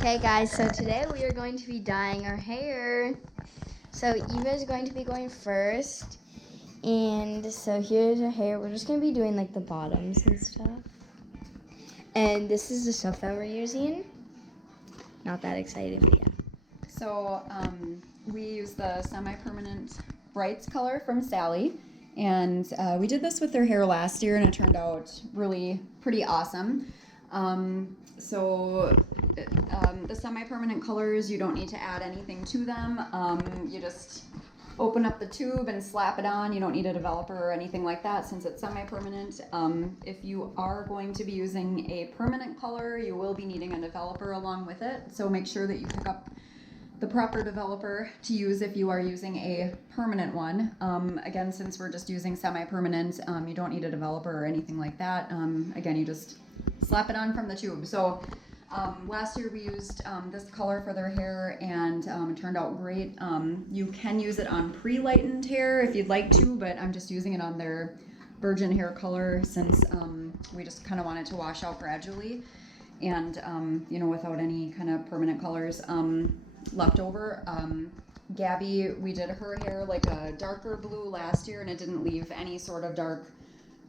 Okay guys, so today we are going to be dyeing our hair. So Eva is going to be going first. And so here's her hair. We're just going to be doing like the bottoms and stuff. And this is the stuff that we're using. Not that exciting, but yeah. So we use the semi-permanent Brights color from Sally. And we did this with their hair last year and it turned out really pretty awesome. The semi-permanent colors, you don't need to add anything to them. You just open up the tube and slap it on. You don't need a developer or anything like that since it's semi-permanent. If you are going to be using a permanent color, you will be needing a developer along with it. So make sure that you pick up the proper developer to use if you are using a permanent one. Again, since we're just using semi-permanent, you don't need a developer or anything like that. Again, you just slap it on from the tube. So last year we used this color for their hair and it turned out great. You can use it on pre-lightened hair if you'd like to, but I'm just using it on their virgin hair color since we just kind of wanted to wash out gradually and without any kind of permanent colors left over. Gabby, we did her hair like a darker blue last year and it didn't leave any sort of dark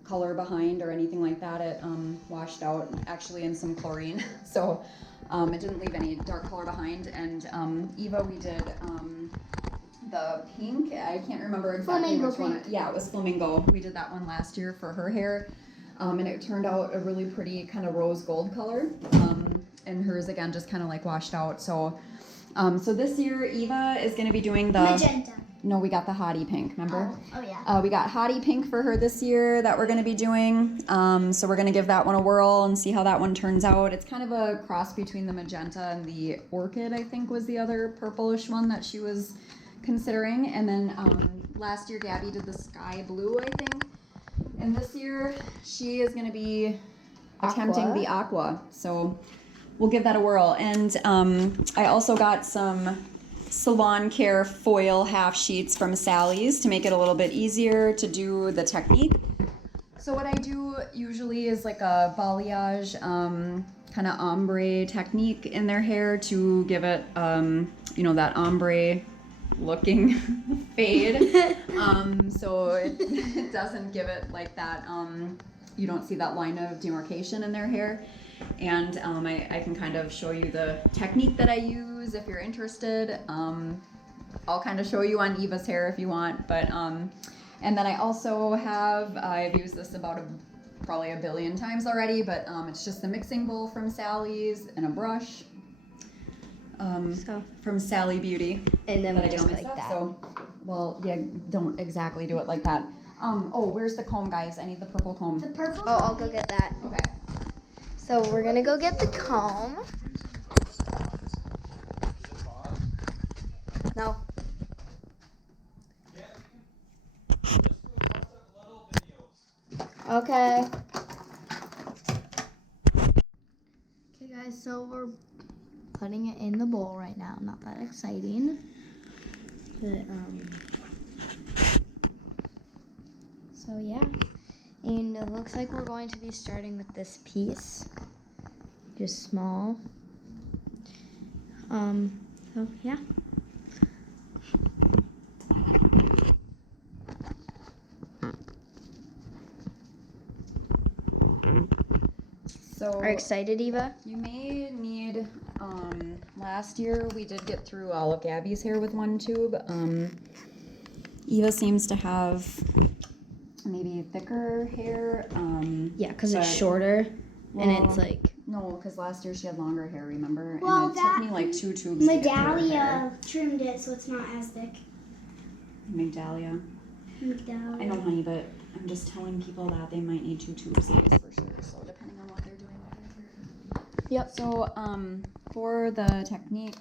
color behind or anything like that. It washed out actually in some chlorine, so it didn't leave any dark color behind. And Eva, we did the pink. I can't remember exactly which one. Yeah, it was flamingo. We did that one last year for her hair, and it turned out a really pretty kind of rose gold color. And hers again just kind of like washed out. So this year Eva is going to be doing the magenta. No, we got the hottie pink, remember? Oh yeah. We got hottie pink for her this year that we're going to be doing. So we're going to give that one a whirl and see how that one turns out. It's kind of a cross between the magenta and the orchid, I think was the other purplish one that she was considering. And then last year Gabby did the sky blue, I think. And this year she is going to be attempting the aqua. So we'll give that a whirl. And I also got some salon care foil half sheets from Sally's to make it a little bit easier to do the technique. So what I do usually is like a balayage kind of ombre technique in their hair to give it that ombre looking fade, so it doesn't give it like that, you don't see that line of demarcation in their hair. And I can kind of show you the technique that I use if you're interested. I'll kind of show you on Eva's hair if you want. But and then I also have, I've used this probably a billion times already, but it's just the mixing bowl from Sally's and a brush from Sally Beauty. And then that I just do like myself. that. So, well, yeah, don't exactly do it like that. Where's the comb, guys? I need the purple comb. The purple. Oh, I'll go get that. Okay. So we're gonna go get the comb. No. Okay. Okay guys, so we're putting it in the bowl right now. Not that exciting. But so yeah. And it looks like we're going to be starting with this piece. Just small. So yeah. So Are you excited, Eva? you may need, last year we did get through all of Gabby's hair with one tube. Eva seems to have maybe thicker hair. Yeah, because it's shorter and it's like... No, because last year she had longer hair, remember? Well, and it took me like 2 tubes to get through her hair. Medallia trimmed it so it's not as thick. Magdalia. I know, honey, but I'm just telling people that they might need 2 tubes of this for sure, so depending on what they're doing with their hair. Yep. So, for the technique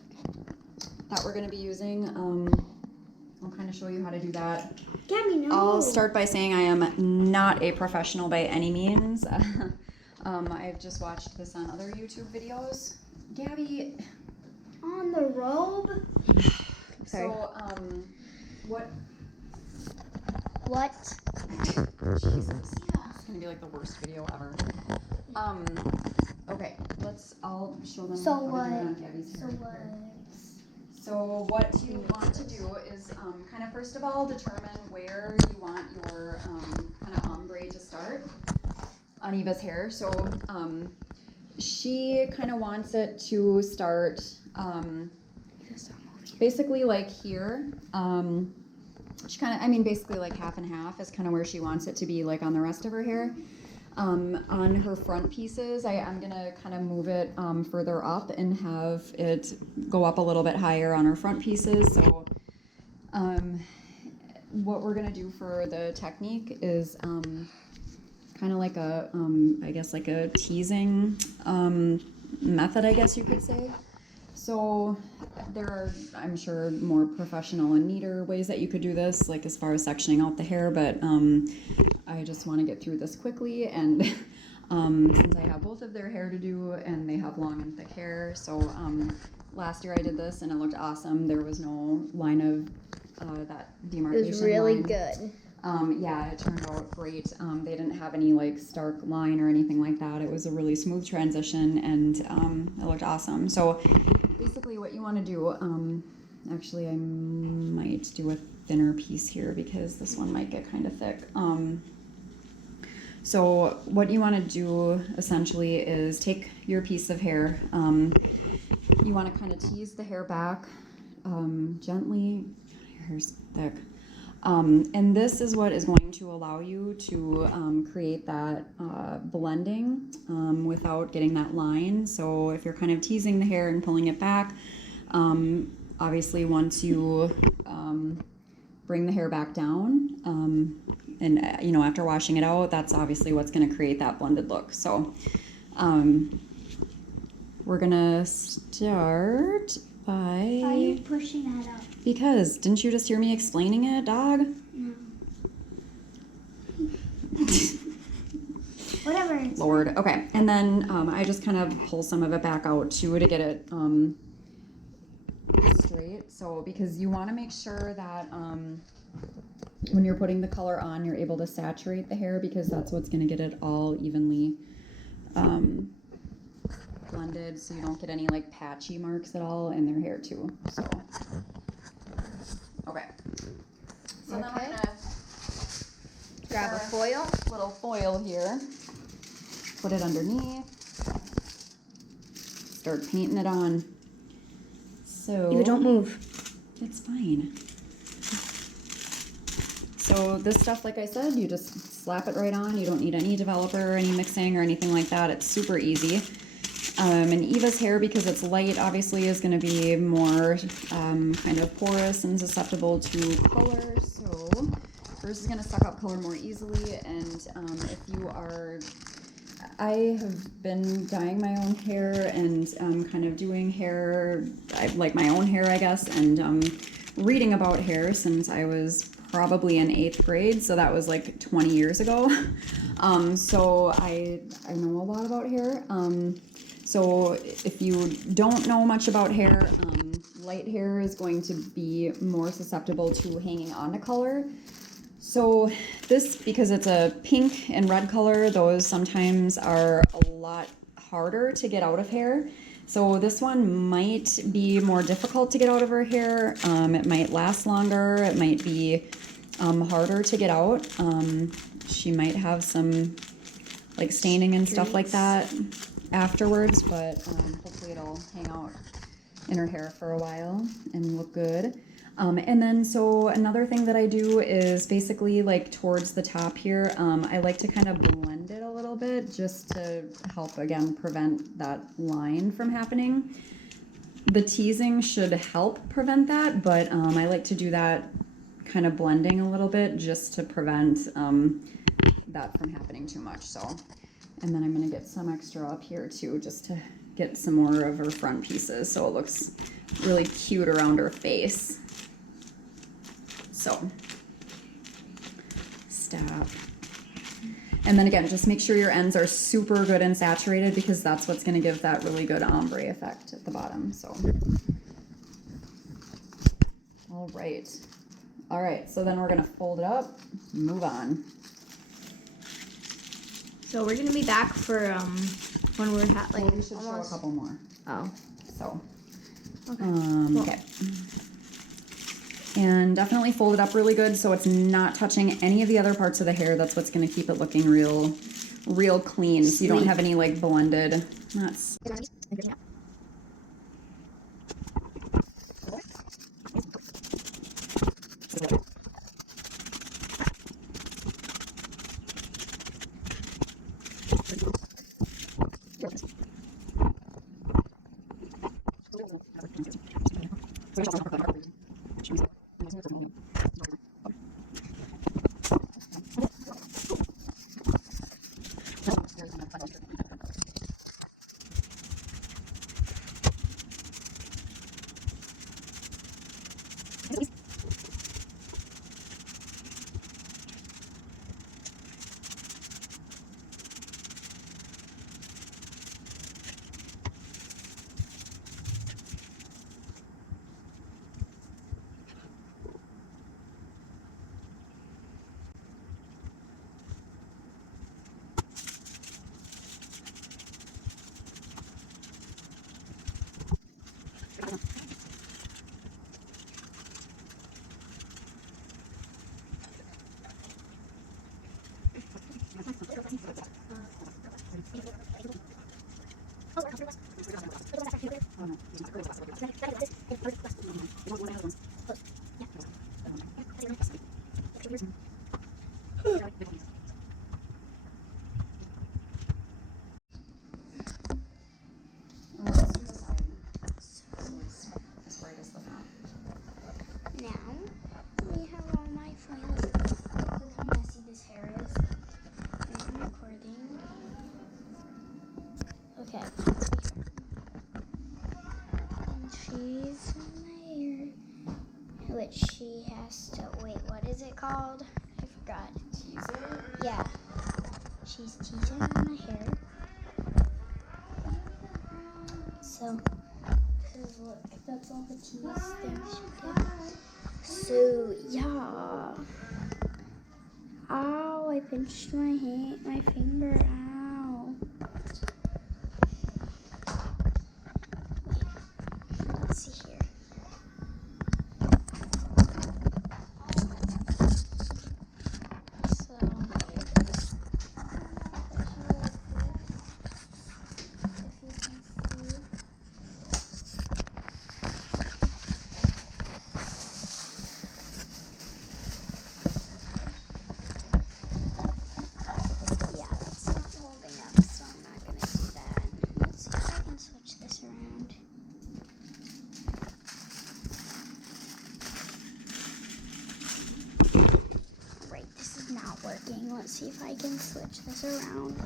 that we're going to be using, I'll kind of show you how to do that. Gabby, no. I'll start by saying I am not a professional by any means. I've just watched this on other YouTube videos. Gabby. On the robe? So, what? Jesus. It's gonna be like the worst video ever. Okay, I'll show them So how to do what? it on Gabby's So hair. what? So what you want to do is kind of first of all determine where you want your kind of ombre to start on Eva's hair. So she kind of wants it to start basically like here. She kind of, I mean, basically like half and half is kind of where she wants it to be, like on the rest of her hair. On her front pieces, I'm gonna kind of move it further up and have it go up a little bit higher on her front pieces. So what we're gonna do for the technique is kind of like a, I guess like a teasing method, I guess you could say. So there are, I'm sure, more professional and neater ways that you could do this, like as far as sectioning out the hair, but I just want to get through this quickly, and since I have both of their hair to do, and they have long and thick hair, so last year I did this, and it looked awesome. There was no line of that demarcation It was really line. good. Yeah, it turned out great. They didn't have any like stark line or anything like that. It was a really smooth transition, and it looked awesome. So basically what you want to do, actually I might do a thinner piece here because this one might get kind of thick. So what you want to do essentially is take your piece of hair. You want to kind of tease the hair back gently. Your hair's thick. And this is what is going to allow you to create that blending without getting that line. So if you're kind of teasing the hair and pulling it back, obviously once you bring the hair back down, and you know, after washing it out, that's obviously what's going to create that blended look. So we're gonna start by... Why are you pushing that up? Because didn't you just hear me explaining it, dog? No. Whatever. Lord. Okay, and then I just kind of pull some of it back out too to get it straight. So because you want to make sure that when you're putting the color on, you're able to saturate the hair, because that's what's going to get it all evenly blended, so you don't get any like patchy marks at all in their hair too. So okay. So then we're gonna Grab a foil. little foil here. Put it underneath. Start painting it on. So You don't move. it's fine. So this stuff, like I said, you just slap it right on. You don't need any developer, any mixing or anything like that. It's super easy. And Eva's hair, because it's light, obviously is going to be more kind of porous and susceptible to color. So hers is going to suck up color more easily. And if you are... I have been dyeing my own hair and kind of doing hair, like my own hair, I guess, and reading about hair since I was probably in 8th grade, so that was like 20 years ago. So I know a lot about hair. So if you don't know much about hair, light hair is going to be more susceptible to hanging on to color. So this, because it's a pink and red color, those sometimes are a lot harder to get out of hair. So this one might be more difficult to get out of her hair. It might last longer. It might be harder to get out. She might have some like staining and stuff like that afterwards, but hopefully it'll hang out in her hair for a while and look good. And then so another thing that I do is basically like towards the top here, I like to kind of blend it a little bit just to help, again, prevent that line from happening. The teasing should help prevent that, but I like to do that kind of blending a little bit just to prevent that from happening too much. So, and then I'm going to get some extra up here too, just to get some more of her front pieces so it looks really cute around her face. So, stop. And then again, just make sure your ends are super good and saturated, because that's what's going to give that really good ombre effect at the bottom. So, all right. All right, so then we're going to fold it up, move on. So we're gonna be back for when we're like Well, we should show a almost. couple more. Oh, So, okay. okay. And definitely fold it up really good so it's not touching any of the other parts of the hair. That's what's going to keep it looking real clean. So you don't have any like blended knots. Now we have all my files. Look how messy this hair is. I'm recording. Okay. And she's there. Which she has to wait. What is it called? I forgot. Teaser? Yeah. She's teasing my hair. So, cause look, that's all the tease things she did. So yeah. Ow! I pinched my hand, my finger. Ow. Let's see here. So. Yeah, that's not holding up, so I'm not gonna do that. Let's see if I can switch this around. Right, this is not working. Let's see if I can switch this around.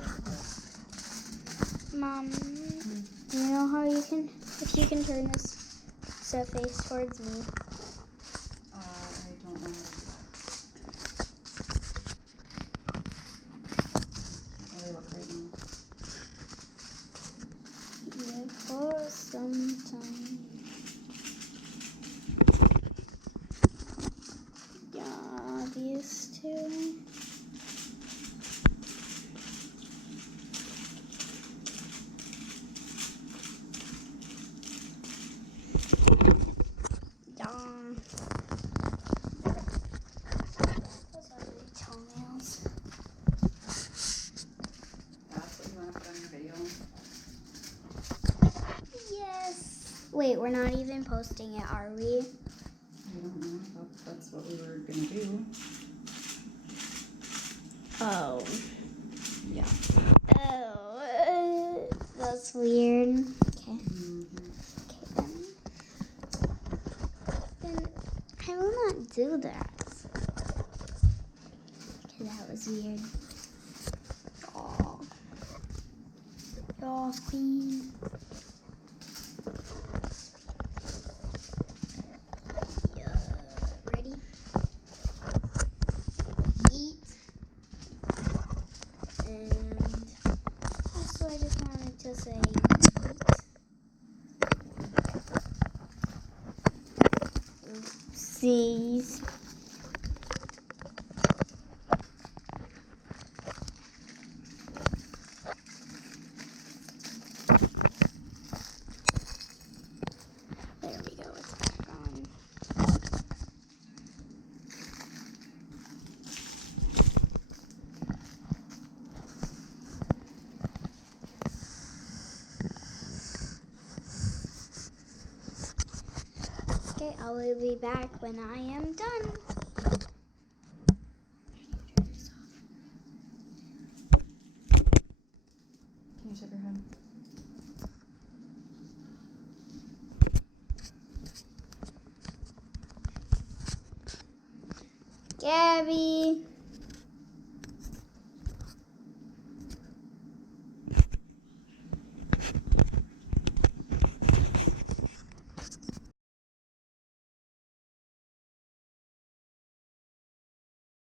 Mom, do you know how you can, if you can turn this so face towards me? I don't know. How they look right now. Yeah, for some time. Yeah, these two. Yeah. Those ugly toenails. That's what you want to put on your video? Yes. Wait, we're not even posting it, are we? I don't know. I thought that's what we were going to do. Oh. Yeah. Oh. That's weird. Okay. Okay, then I will not do that. Okay, that was weird. Oh. Y'all queen. Yeah. Ready? Eat. And also I just wanted to say oopsies. I will be back when I am done. Can you tip your head? Gabby.